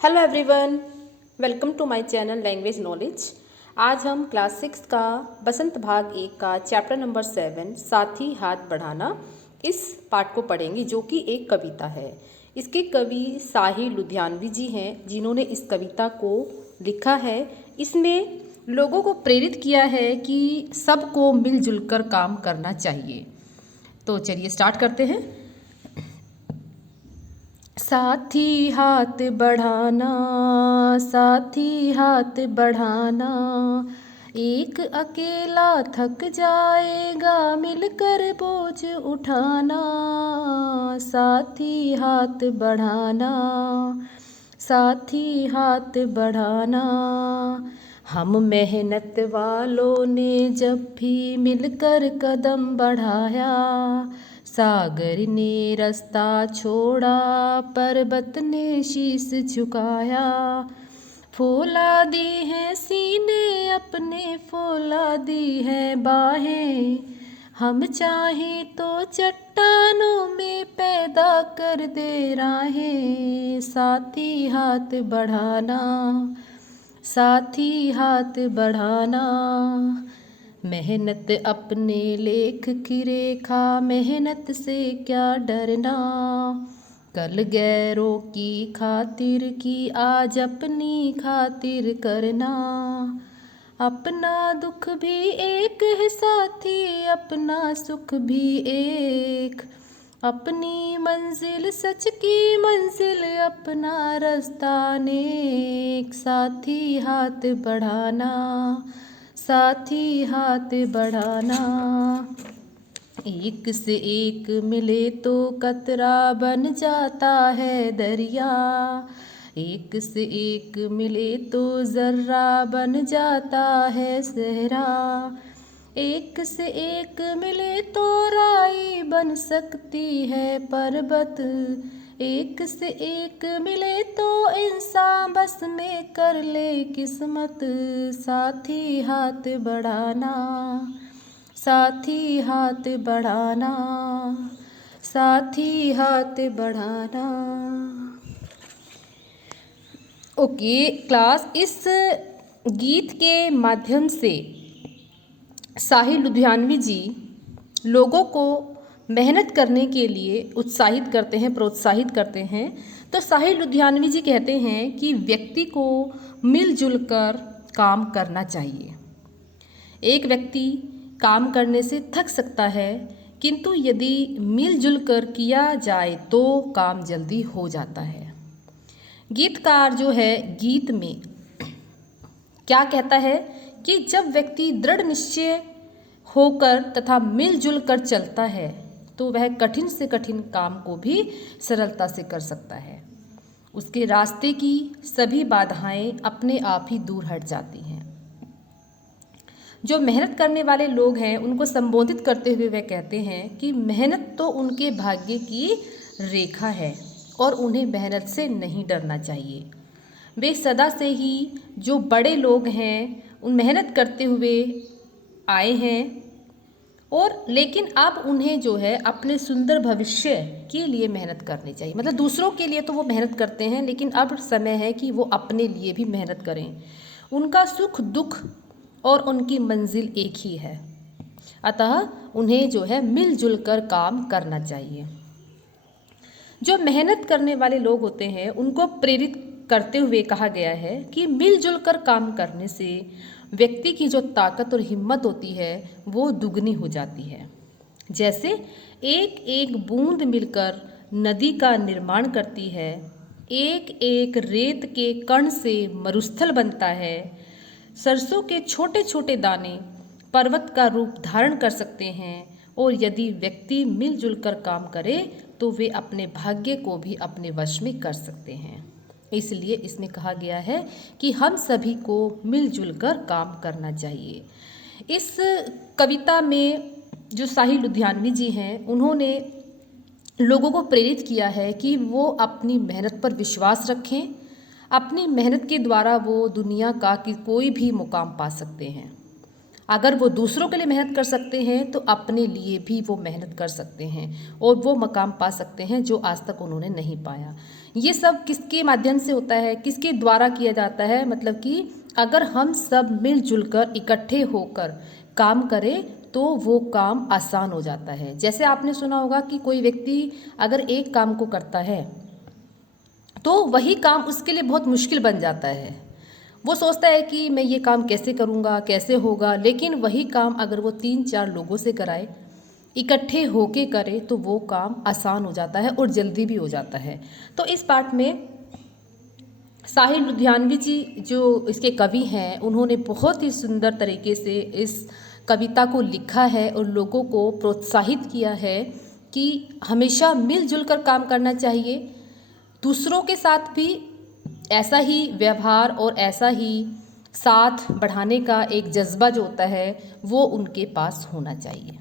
Hello everyone, welcome to my channel language knowledge. आज हम class 6 का बसंत भाग 1 का चैप्टर नंबर 7 साथी हाथ बढ़ाना इस पाठ को पढ़ेंगे, जो कि एक कविता है। इसके कवि साहिल लुधियानवी जी हैं, जिन्होंने इस कविता को लिखा है। इसमें लोगों को प्रेरित किया है कि सबको मिलजुल कर काम करना चाहिए। तो चलिए स्टार्ट करते हैं। साथी हाथ बढ़ाना, साथी हाथ बढ़ाना, एक अकेला थक जाएगा मिलकर बोझ उठाना। साथी हाथ बढ़ाना, साथी हाथ बढ़ाना, हम मेहनत वालों ने जब भी मिलकर कदम बढ़ाया, सागर ने रास्ता छोड़ा, पर्वत ने शीश झुकाया। फूला दी है सीने अपने, फूला दी है बाहें, हम चाहें तो चट्टानों में पैदा कर दे राहें। साथी हाथ बढ़ाना, साथी हाथ बढ़ाना, मेहनत अपने लेख की रेखा, मेहनत से क्या डरना। कल गैरों की खातिर की, आज अपनी खातिर करना। अपना दुख भी एक है साथी, अपना सुख भी एक, अपनी मंजिल सच की मंजिल, अपना रास्ता नेक। साथी हाथ बढ़ाना, साथी हाथ बढ़ाना, एक से एक मिले तो कतरा बन जाता है दरिया, एक से एक मिले तो जर्रा बन जाता है सहरा। एक से एक मिले तो राई बन सकती है पर्वत, एक से एक मिले तो इंसान बस में कर ले किस्मत। साथी हाथ बढ़ाना, साथी हाथ बढ़ाना, साथी हाथ बढ़ाना। ओके क्लास, इस गीत के माध्यम से साहिल लुधियानवी जी लोगों को मेहनत करने के लिए उत्साहित करते हैं, प्रोत्साहित करते हैं। तो साहिल लुधियानवी जी कहते हैं कि व्यक्ति को मिलजुल कर काम करना चाहिए। एक व्यक्ति काम करने से थक सकता है, किंतु यदि मिलजुल कर किया जाए तो काम जल्दी हो जाता है। गीतकार जो है गीत में क्या कहता है कि जब व्यक्ति दृढ़ निश्चय होकर तथा मिलजुल कर चलता है तो वह कठिन से कठिन काम को भी सरलता से कर सकता है। उसके रास्ते की सभी बाधाएं अपने आप ही दूर हट जाती हैं। जो मेहनत करने वाले लोग हैं उनको संबोधित करते हुए वह कहते हैं कि मेहनत तो उनके भाग्य की रेखा है और उन्हें मेहनत से नहीं डरना चाहिए। वे सदा से ही जो बड़े लोग हैं उन मेहनत करते हुए आए हैं, और लेकिन अब उन्हें जो है अपने सुंदर भविष्य के लिए मेहनत करनी चाहिए। मतलब दूसरों के लिए तो वो मेहनत करते हैं, लेकिन अब समय है कि वो अपने लिए भी मेहनत करें। उनका सुख दुख और उनकी मंजिल एक ही है, अतः उन्हें जो है मिलजुल कर काम करना चाहिए। जो मेहनत करने वाले लोग होते हैं उनको प्रेरित करते हुए कहा गया है कि मिलजुल कर काम करने से व्यक्ति की जो ताकत और हिम्मत होती है वो दुगनी हो जाती है। जैसे एक एक बूंद मिलकर नदी का निर्माण करती है, एक एक रेत के कण से मरुस्थल बनता है, सरसों के छोटे छोटे दाने पर्वत का रूप धारण कर सकते हैं, और यदि व्यक्ति मिलजुल कर काम करे तो वे अपने भाग्य को भी अपने वश में कर सकते हैं। इसलिए इसमें कहा गया है कि हम सभी को मिलजुल कर काम करना चाहिए। इस कविता में जो साहिल लुधियानवी जी हैं उन्होंने लोगों को प्रेरित किया है कि वो अपनी मेहनत पर विश्वास रखें। अपनी मेहनत के द्वारा वो दुनिया का कि कोई भी मुकाम पा सकते हैं। अगर वो दूसरों के लिए मेहनत कर सकते हैं तो अपने लिए भी वो मेहनत कर सकते हैं और वो मकाम पा सकते हैं जो आज तक उन्होंने नहीं पाया। ये सब किसके माध्यम से होता है, किसके द्वारा किया जाता है, मतलब कि अगर हम सब मिलजुल कर इकट्ठे होकर काम करें तो वो काम आसान हो जाता है। जैसे आपने सुना होगा कि कोई व्यक्ति अगर एक काम को करता है तो वही काम उसके लिए बहुत मुश्किल बन जाता है। वो सोचता है कि मैं ये काम कैसे करूँगा, कैसे होगा, लेकिन वही काम अगर वो 3-4 लोगों से कराए, इकट्ठे होके करे, तो वो काम आसान हो जाता है और जल्दी भी हो जाता है। तो इस पार्ट में साहिल लुधियानवी जी जो इसके कवि हैं, उन्होंने बहुत ही सुंदर तरीके से इस कविता को लिखा है और लोगों को प्रोत्साहित किया है कि हमेशा मिलजुल कर काम करना चाहिए। दूसरों के साथ भी ऐसा ही व्यवहार और ऐसा ही साथ बढ़ाने का एक जज्बा जो होता है वो उनके पास होना चाहिए।